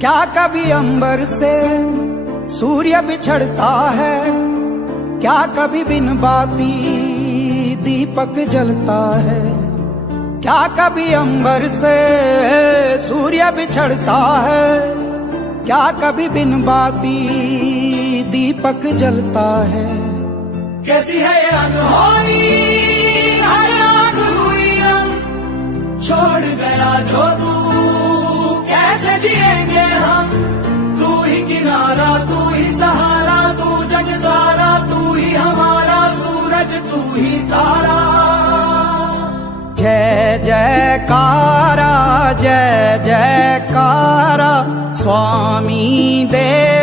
क्या कभी अंबर से सूर्य बिछड़ता है, क्या कभी बिन बाती दीपक जलता है। क्या कभी अंबर से सूर्य बिछड़ता है, क्या कभी बिन बाती दीपक जलता है। कैसी है ये अनहोनी हर आग हुई हम, छोड़ गया जो तू कैसे जिएंगे हम। तू ही किनारा, तू ही सहारा, तू जग सारा, तू ही हमारा सूरज, तू ही तारा। जय जयकारा, जय जयकारा स्वामी देव